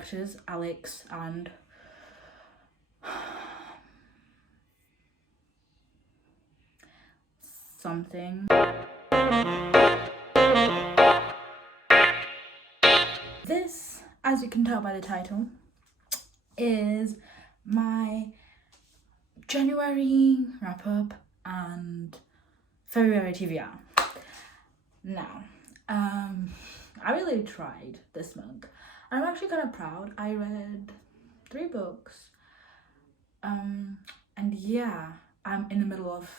characters, Alex and something. This, as you can tell by the title, is my January wrap up and February TBR. Now, I really tried this month. I'm actually kind of proud. I read 3 books, and yeah, I'm in the middle of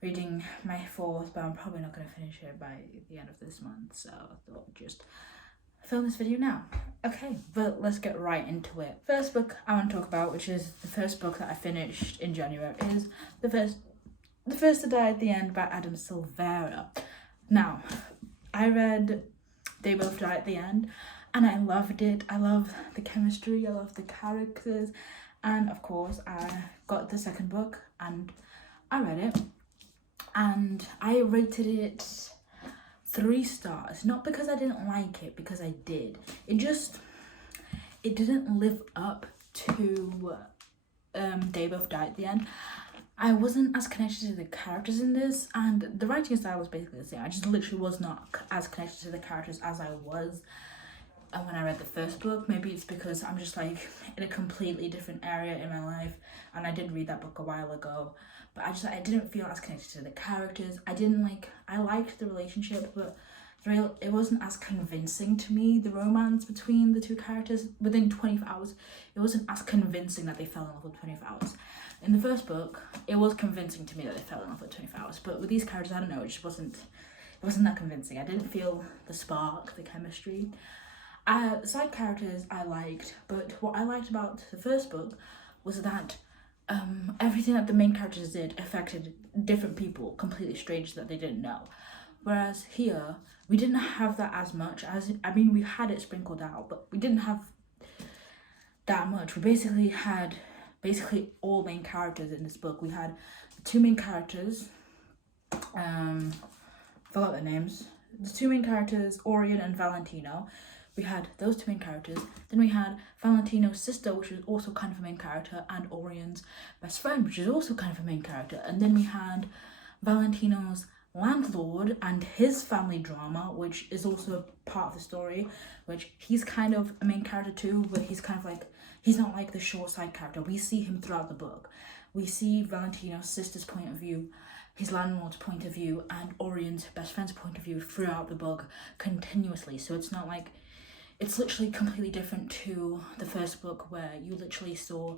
reading my 4th, but I'm probably not going to finish it by the end of this month, so I thought I'd just film this video now. Okay, but let's get right into it. First book I want to talk about, which is the first book that I finished in January, is The First to Die at the End by Adam Silvera. Now, I read They Both Die at the End, and I loved it. I love the chemistry, I love the characters, and of course I got the second book and I read it, and I rated it 3 stars, not because I didn't like it, because I did. It didn't live up to They Both Die at the End. I wasn't as connected to the characters in this, and the writing style was basically the same. I just literally was not as connected to the characters as I was when I read the first book. Maybe it's because I'm just like in a completely different area in my life, and I did read that book a while ago, but I didn't feel as connected to the characters. I liked the relationship, but it wasn't as convincing to me. The romance between the 2 characters within 24 hours, it wasn't as convincing that they fell in love with 24 hours. In the first book, it was convincing to me that they fell in love with 24 hours, but with these characters, I don't know, it wasn't that convincing. I didn't feel the spark, the chemistry. Side characters I liked, but what I liked about the first book was that everything that the main characters did affected different people, completely strangers that they didn't know. Whereas here, we didn't have that as much. We had it sprinkled out, but we didn't have that much. We basically had all main characters in this book. We had the 2 main characters, forgot their names. The 2 main characters, Orion and Valentino. We had those 2 main characters. Then we had Valentino's sister, which is also kind of a main character, and Orion's best friend, which is also kind of a main character. And then we had Valentino's landlord and his family drama, which is also a part of the story, which he's kind of a main character too, but he's kind of like, he's not like the short side character. We see him throughout the book. We see Valentino's sister's point of view, his landlord's point of view, and Orion's best friend's point of view throughout the book continuously. So it's not like, it's literally completely different to the first book, where you literally saw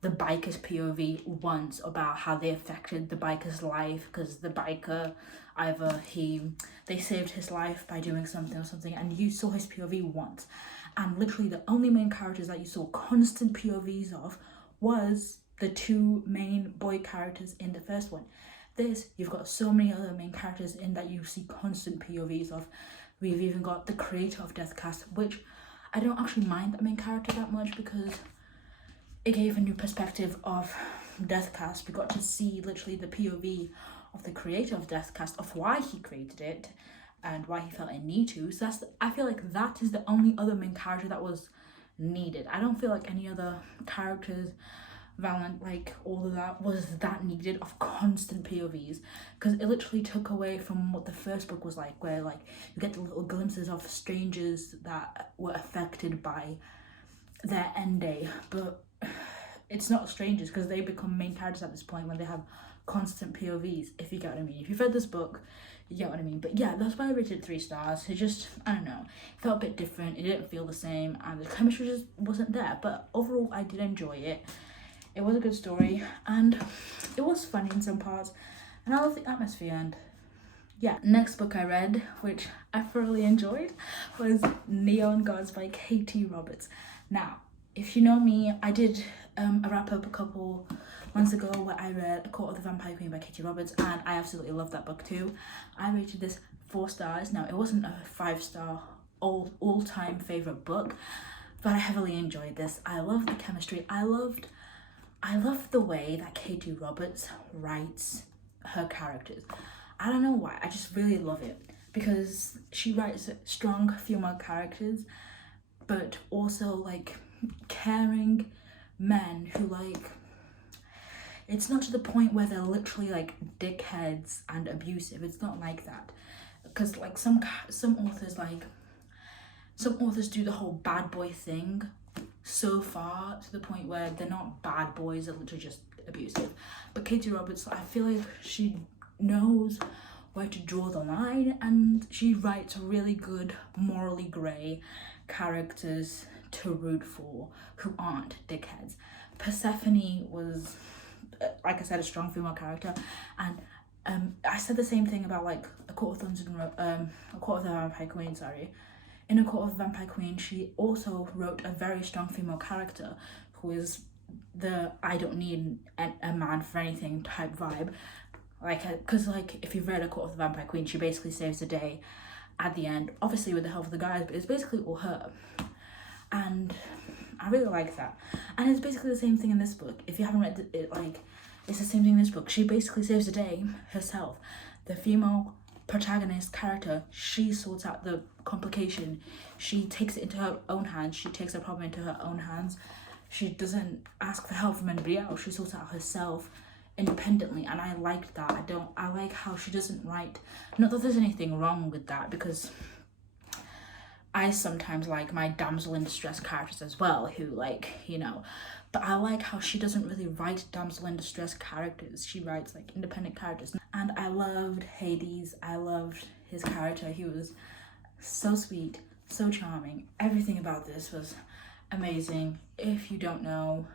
the biker's POV once about how they affected the biker's life, because the biker, either they saved his life by doing something or something, and you saw his POV once. And literally the only main characters that you saw constant POVs of was the 2 main boy characters in the first one. This, you've got so many other main characters in that you see constant POVs of. We've even got the creator of Deathcast, which I don't actually mind that main character that much, because it gave a new perspective of Deathcast. We got to see literally the POV of the creator of Deathcast, of why he created it and why he felt a need to. So I feel like that is the only other main character that was needed. I don't feel like any other characters, all of that was that needed of constant POVs, because it literally took away from what the first book was like, where like you get the little glimpses of strangers that were affected by their end day, but it's not strangers, because they become main characters at this point when they have constant POVs, if you get what I mean. If you've read this book, you get what I mean. But yeah, that's why I rated 3 stars. It just, I don't know, it felt a bit different. It didn't feel the same, and the chemistry just wasn't there. But overall, I did enjoy it. It was a good story, and it was funny in some parts, and I love the atmosphere. And yeah, next book I read, which I thoroughly enjoyed, was Neon Gods by Katie Roberts. Now, if you know me, I did a wrap up a couple months ago where I read A Court of the Vampire Queen by Katie Roberts, and I absolutely loved that book too. I rated this 4 stars. Now, it wasn't a 5-star all-time favorite book, but I heavily enjoyed this. I love the chemistry. I love the way that Katie Roberts writes her characters. I don't know why, I just really love it, because she writes strong female characters but also like caring men who like, it's not to the point where they're literally like dickheads and abusive. It's not like that, because like some authors do the whole bad boy thing so far to the point where they're not bad boys, they're literally just abusive. But Katie Roberts, I feel like she knows where to draw the line, and she writes really good morally grey characters to root for who aren't dickheads. Persephone was, like I said, a strong female character, and I said the same thing about like A Court of Thorns and A Court of the Vampire Queen, sorry. In A Court of the Vampire Queen, she also wrote a very strong female character who is the I don't need a man for anything type vibe. Like, because like if you've read A Court of the Vampire Queen, she basically saves the day at the end, obviously with the help of the guys, but it's basically all her. And I really like that. And it's basically the same thing in this book. If you haven't read it, like, it's the same thing in this book. She basically saves the day herself. The female protagonist character, she sorts out the complication. She takes it into her own hands. She takes her problem into her own hands. She doesn't ask for help from anybody else. She sorts out herself independently, and I liked that. I like how she doesn't write, not that there's anything wrong with that, because I sometimes like my damsel in distress characters as well, who like, you know, but I like how she doesn't really write damsel in distress characters. She writes like independent characters. And I loved Hades. I loved his character. He was so sweet, so charming. Everything about this was amazing. If you don't know,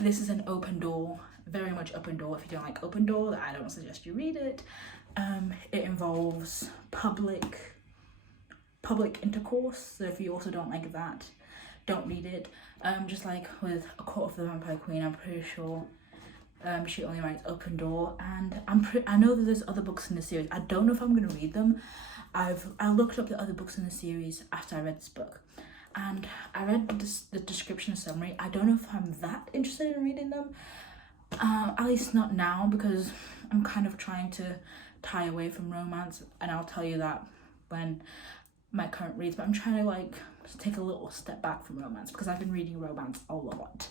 this is an open door, very much open door. If you don't like open door, I don't suggest you read it. It involves public intercourse, so if you also don't like that, don't read it. Just like with A Court of the Vampire Queen, I'm pretty sure she only writes open door, and I know that there's other books in the series. I don't know if I'm gonna read them. I looked up the other books in the series after I read this book, and I read the description and summary. I don't know if I'm that interested in reading them, at least not now, because I'm kind of trying to tie away from romance, and I'll tell you that when my current reads, but I'm trying to like take a little step back from romance, because I've been reading romance a lot.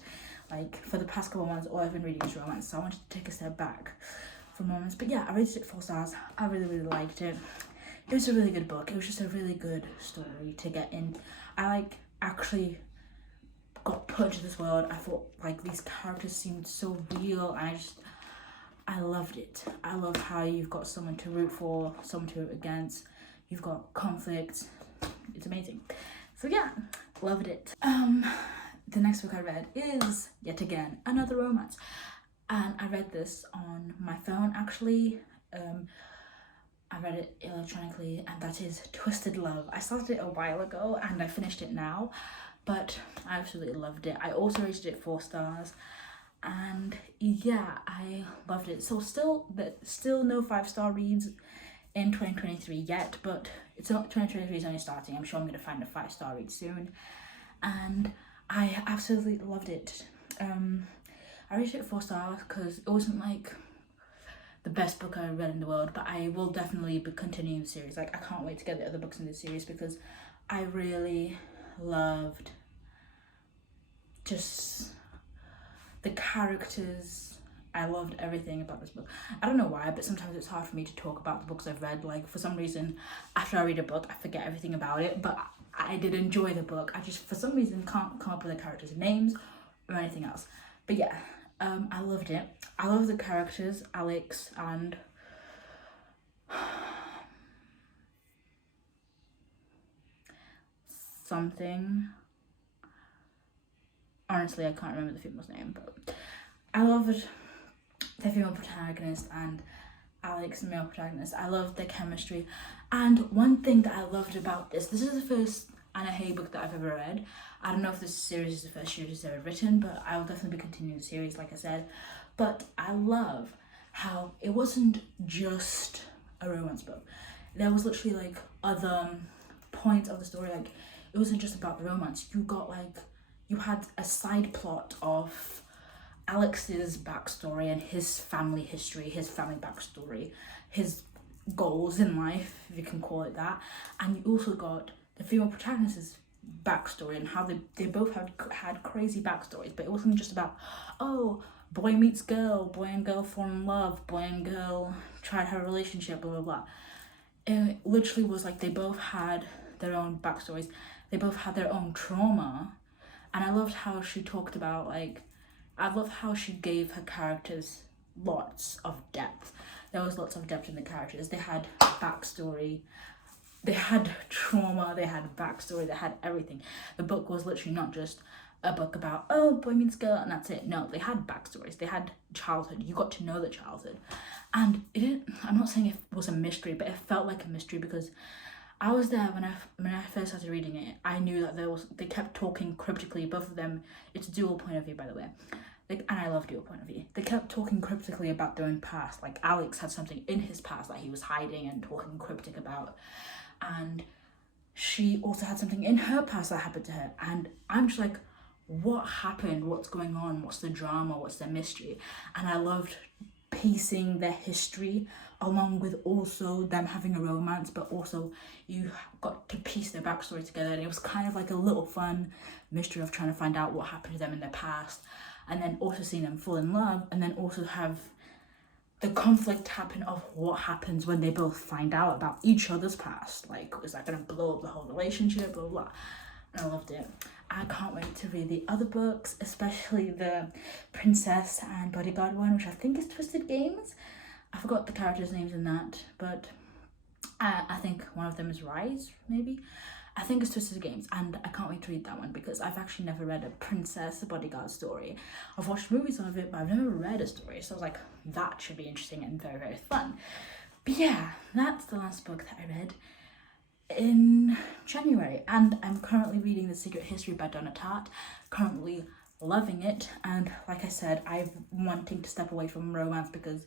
Like for the past couple of months, all I've been reading is romance, so I wanted to take a step back from romance. But yeah, I rated it 4 stars. I really liked it. It was a really good book. It was just a really good story to get in. I like actually got put into this world. I thought like these characters seemed so real, and I loved it. I love how you've got someone to root for, someone to root against. You've got conflict. It's amazing. So yeah, loved it. The next book I read is yet again another romance, and I read this on my phone actually. I read it electronically, and that is Twisted Love. I started it a while ago and I finished it now, but I absolutely loved it. I also rated it 4 stars, and yeah, I loved it. So still no 5-star reads in 2023 yet, but it's not, 2023 is only starting. I'm sure I'm going to find a 5-star read soon, and I absolutely loved it. I rated it 4 stars because it wasn't like the best book I read in the world, but I will definitely be continuing the series. Like, I can't wait to get the other books in this series, because I really loved just the characters. I loved everything about this book. I don't know why, but sometimes it's hard for me to talk about the books I've read. Like, for some reason, after I read a book, I forget everything about it, but I did enjoy the book. I just, for some reason, can't come up with the characters' names or anything else. But yeah, I loved it. I love the characters, Alex and something. Honestly, I can't remember the female's name, but I loved the female protagonist and Alex, the male protagonist. I loved their chemistry. And one thing that I loved about this is the first Anna Hay book that I've ever read. I don't know if this series is the first series she's ever written, but I will definitely be continuing the series, like I said. But I love how it wasn't just a romance book. There was literally like other points of the story. Like, it wasn't just about the romance. You had a side plot of Alex's backstory and his family history, his family backstory, his goals in life, if you can call it that. And you also got the female protagonist's backstory and how they both had crazy backstories, but it wasn't just about, oh, boy meets girl, boy and girl fall in love, boy and girl try to have a relationship, blah blah blah. It literally was like they both had their own backstories, they both had their own trauma, and I loved how she talked about, like, I loved how she gave her characters lots of depth. There was lots of depth in the characters. They had backstory, they had trauma, they had backstory, they had everything. The book was literally not just a book about, oh, boy meets girl and that's it. No, they had backstories, they had childhood. You got to know the childhood. And it didn't, I'm not saying it was a mystery, but it felt like a mystery because I was there when I first started reading it. I knew that they kept talking cryptically, both of them. It's dual point of view, by the way. Like, and I love dual point of view. They kept talking cryptically about their own past. Like, Alex had something in his past that he was hiding and talking cryptic about. And she also had something in her past that happened to her. And I'm just like, what happened? What's going on? What's the drama? What's the mystery? And I loved piecing their history along with also them having a romance, but also you got to piece their backstory together, and it was kind of like a little fun mystery of trying to find out what happened to them in their past, and then also seeing them fall in love, and then also have the conflict happen of what happens when they both find out about each other's past. Like, is that gonna blow up the whole relationship, blah blah blah. And I loved it. I can't wait to read the other books, especially the Princess and Bodyguard one, which I think is Twisted Games. I forgot the characters' names in that, but I think one of them is Rise, maybe. I think it's Twisted Games, and I can't wait to read that one because I've actually never read a Princess Bodyguard story. I've watched movies of it, but I've never read a story, so I was like, that should be interesting and very, very fun. But yeah, that's the last book that I read in January, and I'm currently reading The Secret History by Donna Tartt, currently loving it. And like I said, I'm wanting to step away from romance because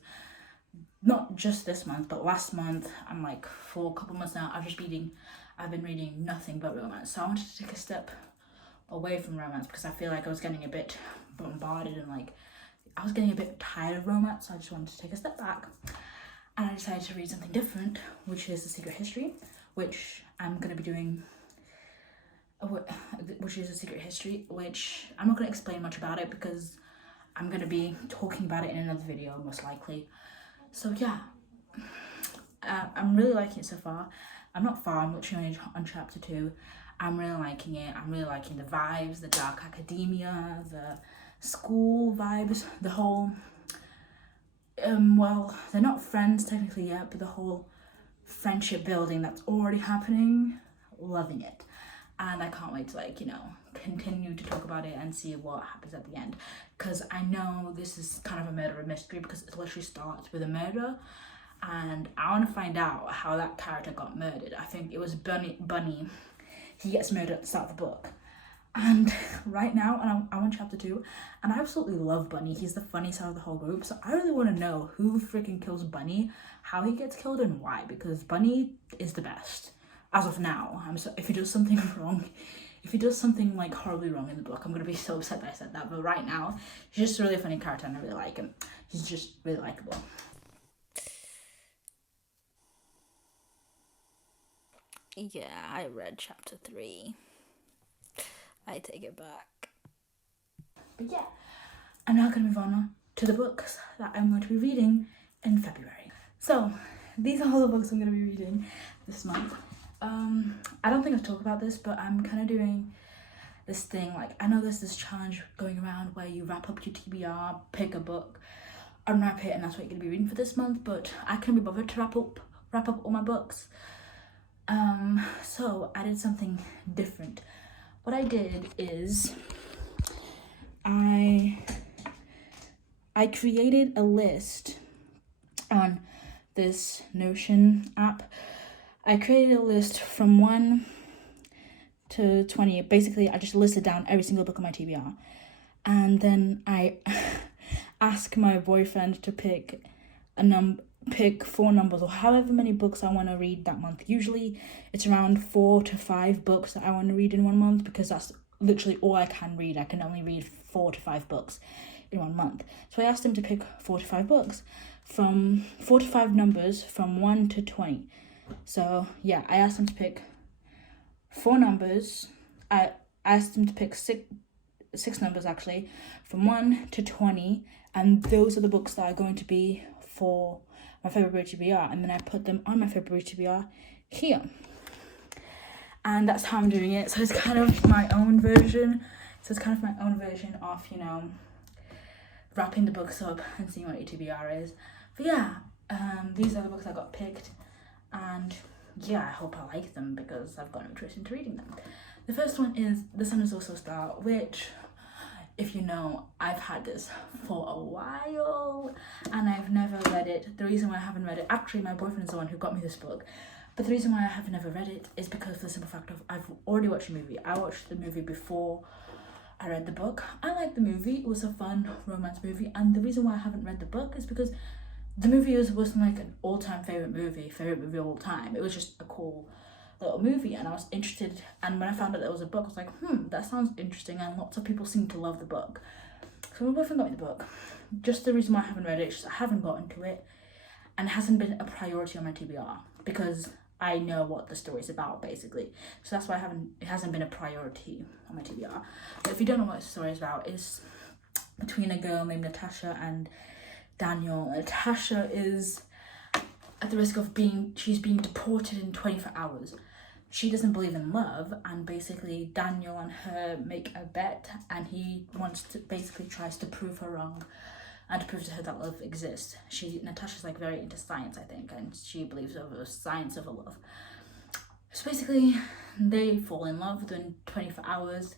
not just this month, but last month, I'm like, for a couple months now, I've been reading nothing but romance. So I wanted to take a step away from romance because I feel like I was getting a bit bombarded and like I was getting a bit tired of romance. So I just wanted to take a step back, and I decided to read something different, which is The Secret History, which I'm going to be doing, which is A Secret History, which I'm not going to explain much about it because I'm going to be talking about it in another video, most likely. So yeah, I'm really liking it so far. I'm not far, I'm literally only on chapter 2. I'm really liking it. I'm really liking the vibes, the dark academia, the school vibes, the whole, well, they're not friends technically yet, but the whole friendship building that's already happening, loving it. And I can't wait to, like, you know, continue to talk about it and see what happens at the end, because I know this is kind of a murder mystery because it literally starts with a murder, and I want to find out how that character got murdered. I think it was Bunny. He gets murdered at the start of the book, and right now, and I'm on chapter 2, and I absolutely love Bunny. He's the funniest out of the whole group, so I really want to know who freaking kills Bunny, how he gets killed, and why, because Bunny is the best as of now. If he does something wrong, if he does something like horribly wrong in the book, I'm gonna be so upset that I said that. But right now, he's just a really funny character and I really like him. He's just really likable. Yeah, I read chapter 3. I take it back. But yeah, I'm now gonna move on to the books that I'm going to be reading in February. So these are all the books I'm gonna be reading this month. I don't think I've talked about this, but I'm kind of doing this thing, like, I know there's this challenge going around where you wrap up your TBR, pick a book, unwrap it, and that's what you're going to be reading for this month, but I couldn't be bothered to wrap up all my books. So I did something different. What I did is I created a list on this Notion app. I created a list from 1 to 20. Basically, I just listed down every single book on my TBR. And then I ask my boyfriend to pick 4 numbers or however many books I want to read that month. Usually, it's around 4 to 5 books that I want to read in 1 month because that's literally all I can read. I can only read 4 to 5 books in 1 month. So I asked him to pick 4 to 5 books from 4 to 5 numbers from 1 to 20. So yeah, I asked him to pick 4 numbers I asked them to pick six numbers actually, from 1 to 20, and those are the books that are going to be for my February TBR, and then I put them on my February TBR here. And that's how I'm doing it. So it's kind of my own version. Of, you know, wrapping the books up and seeing what your TBR is. But yeah, these are the books I got picked, and yeah, I hope I like them because I've got no interest into reading them. The first one is The Sun Is Also a Star, which, if you know, I've had this for a while and I've never read it. The reason why I haven't read it, actually my boyfriend is the one who got me this book, but the reason why I have never read it is because of the simple fact of I've already watched the movie. I watched the movie before I read the book. I liked the movie. It was a fun romance movie, and the reason why I haven't read the book is because the movie wasn't like an all-time favorite movie of all time. It was just a cool little movie, and I was interested, and when I found out there was a book, I was like, that sounds interesting, and lots of people seem to love the book. So my boyfriend got me the book. Just the reason why I haven't read it is just I haven't gotten to it, and it hasn't been a priority on my TBR because I know what the story's about, basically. So that's why it hasn't been a priority on my TBR. But if you don't know what the story is about, it's between a girl named Natasha and Daniel. Natasha is at the risk of she's being deported in 24 hours. She doesn't believe in love, and basically Daniel and her make a bet, and he tries to prove her wrong and to prove to her that love exists. Natasha's like very into science, I think, and she believes over science over love. So basically they fall in love within 24 hours,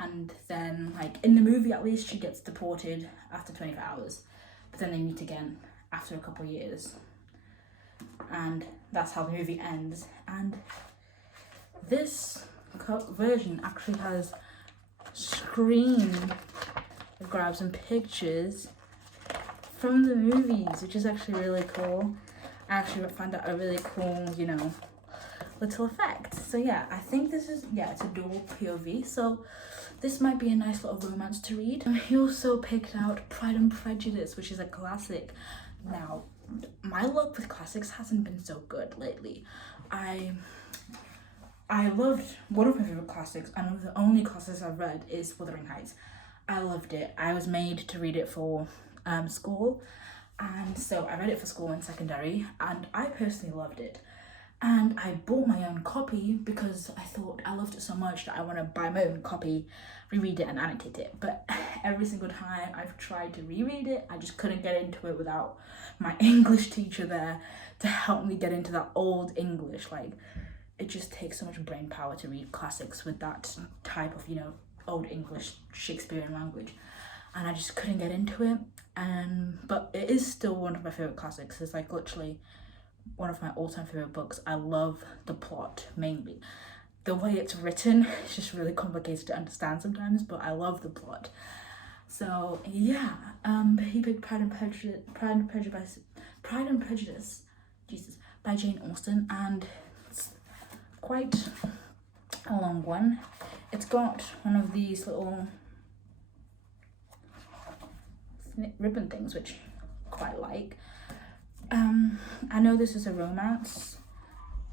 and then, like in the movie at least, she gets deported after 24 hours, but then they meet again after a couple of years, and that's how the movie ends. And this version actually has screen grabs and pictures from the movies, which is actually really cool. I actually found that a really cool, you know, little effect. So yeah, I think it's a dual POV, so this might be a nice little romance to read. He also picked out Pride and Prejudice, which is a classic. Now, my luck with classics hasn't been so good lately. I loved one of my favorite classics, and one of the only classics I've read is Wuthering Heights. I loved it. I was made to read it for school, and so I read it for school in secondary, and I personally loved it. And I bought my own copy because I thought I loved it so much that I want to buy my own copy, reread it and annotate it. But every single time I've tried to reread it, I just couldn't get into it without my English teacher there to help me get into that old English. Like, it just takes so much brain power to read classics with that type of, you know, old English Shakespearean language, and I just couldn't get into it. But it is still one of my favorite classics. It's like literally one of my all-time favorite books. I love the plot mainly. The way it's written is just really complicated to understand sometimes, but I love the plot. So yeah, he picked Pride and Prejudice, Jesus, by Jane Austen, and it's quite a long one. It's got one of these little ribbon things, which I quite like. I know this is a romance,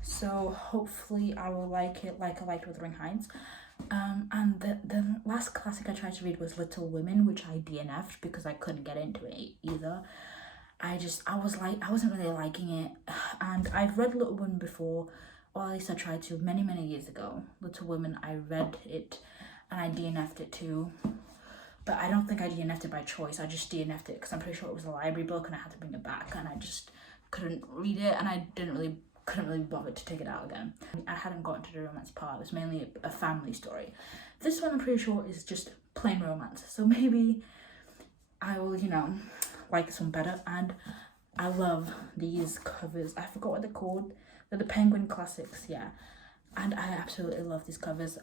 so hopefully I will like it like I liked Wuthering Heights. And the last classic I tried to read was Little Women, which I DNF'd because I couldn't get into it either. I wasn't really liking it, and I've read Little Women before, or at least I tried to many years ago. Little Women, I read it and I DNF'd it too. But I don't think I DNF'd it by choice. I just DNF'd it because I'm pretty sure it was a library book and I had to bring it back, and I just couldn't read it, and I couldn't really bother to take it out again. I hadn't gotten to the romance part. It was mainly a family story. This one I'm pretty sure is just plain romance. So maybe I will, you know, like this one better. And I love these covers. I forgot what they're called. They're the Penguin Classics, yeah. And I absolutely love these covers.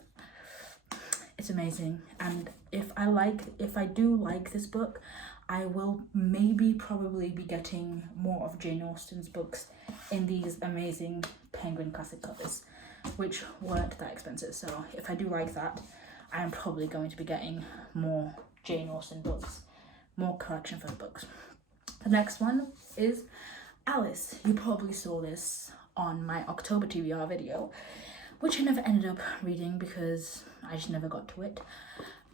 It's amazing. And if I do like this book, I will probably be getting more of Jane Austen's books in these amazing Penguin Classic covers, which weren't that expensive. So if I do like that, I'm probably going to be getting more Jane Austen books, more collection for the books. The next one is Alice. You probably saw this on my October TBR video, which I never ended up reading because I just never got to it.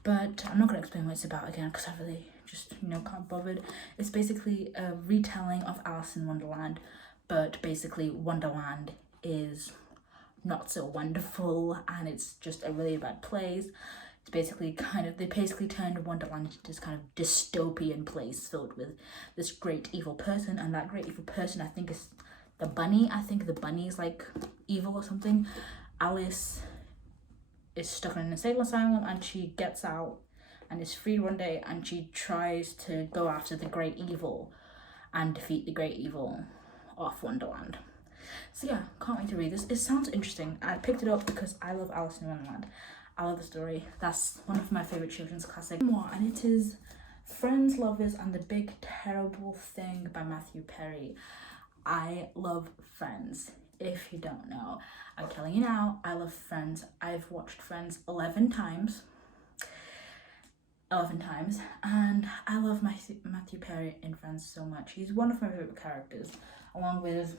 But I'm not going to explain what it's about again because I really just, can't bothered. It's basically a retelling of Alice in Wonderland, but basically Wonderland is not so wonderful and it's just a really bad place. It's basically they basically turned Wonderland into this kind of dystopian place filled with this great evil person, and that great evil person I think is the bunny. I think the bunny is like evil or something. Alice is stuck in an insane asylum and she gets out and is freed one day, and she tries to go after the great evil and defeat the great evil of Wonderland. So yeah, can't wait to read this. It sounds interesting. I picked it up because I love Alice in Wonderland. I love the story. That's one of my favourite children's classics. And it is Friends, Lovers and the Big Terrible Thing by Matthew Perry. I love Friends. If you don't know, I'm telling you now, I love Friends. I've watched Friends 11 times, and I love Matthew Perry in Friends so much. He's one of my favourite characters, along with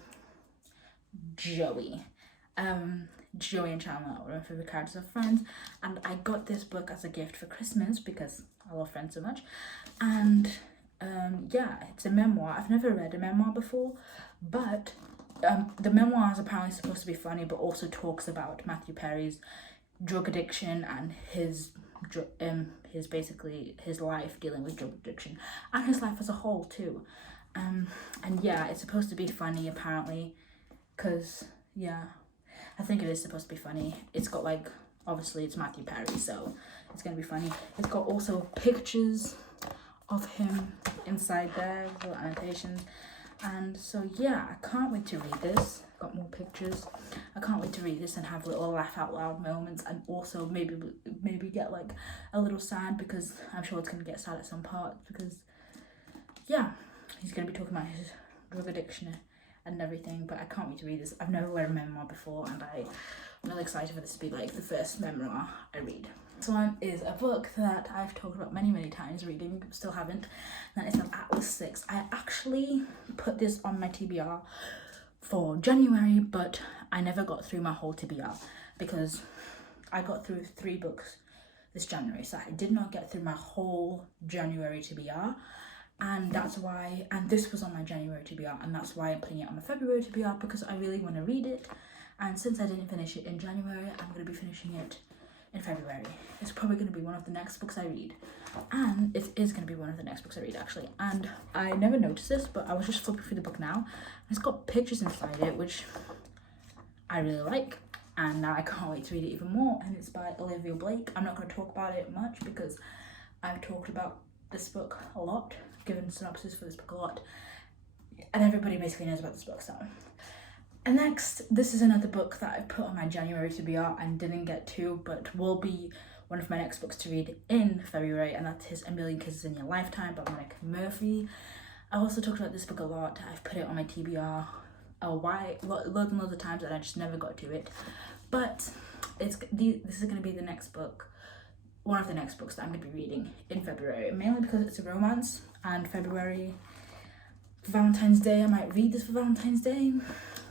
Joey. Joey and Chandler are one of my favourite characters of Friends, and I got this book as a gift for Christmas because I love Friends so much. And yeah, it's a memoir. I've never read a memoir before, but the memoir is apparently supposed to be funny, but also talks about Matthew Perry's drug addiction and his basically his life dealing with drug addiction and his life as a whole too. And yeah, it's supposed to be funny apparently, because yeah, I think it is supposed to be funny. It's got obviously it's Matthew Perry, so it's gonna be funny. It's got also pictures of him inside there, little annotations. And so yeah, I can't wait to read this. Got more pictures. I can't wait to read this and have little laugh out loud moments, and also maybe get a little sad, because I'm sure it's gonna get sad at some parts, because yeah, he's gonna be talking about his drug addiction and everything. But I can't wait to read this. I've never read a memoir before, and I'm really excited for this to be the first memoir I read. This one is a book that I've talked about many times reading, still haven't. That is an Atlas 6. I actually put this on my TBR for January, but I never got through my whole TBR because I got through 3 books this January, so I did not get through my whole January TBR, and that's why, and this was on my January TBR, and that's why I'm putting it on my February TBR, because I really want to read it. And since I didn't finish it in January, I'm going to be finishing it in February. It's probably going to be one of the next books I read, and it is going to be one of the next books I read actually. And I never noticed this, but I was just flipping through the book now, and it's got pictures inside it which I really like, and now I can't wait to read it even more. And it's by Olivia Blake. I'm not going to talk about it much because I've talked about this book a lot, given synopsis for this book a lot, and everybody basically knows about this book. So, and next, this is another book that I put on my January TBR and didn't get to, but will be one of my next books to read in February, and that is A Million Kisses in Your Lifetime by Monica Murphy. I also talked about this book a lot. I've put it on my TBR loads and loads of times, and I just never got to it. But this is going to be the next book, one of the next books that I'm going to be reading in February, mainly because it's a romance, and February, for Valentine's Day, I might read this for Valentine's Day.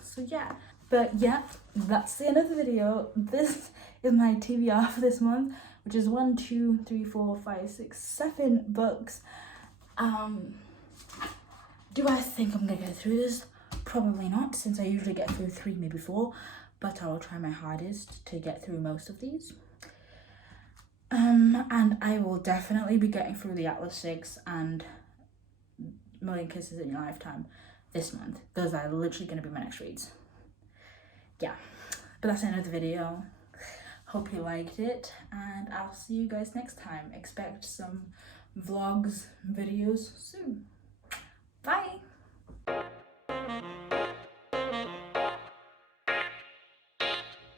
So yeah, but yeah, that's the end of the video. This is my TBR for this month, which is 1, 2, 3, 4, 5, 6, 7 books. Do I think I'm gonna get through this? Probably not, since I usually get through 3, maybe 4, but I will try my hardest to get through most of these. And I will definitely be getting through the Atlas 6 and Million Kisses in Your Lifetime this month. Those are literally going to be my next reads. Yeah, but that's the end of the video. Hope you liked it, and I'll see you guys next time. Expect some vlogs, videos soon.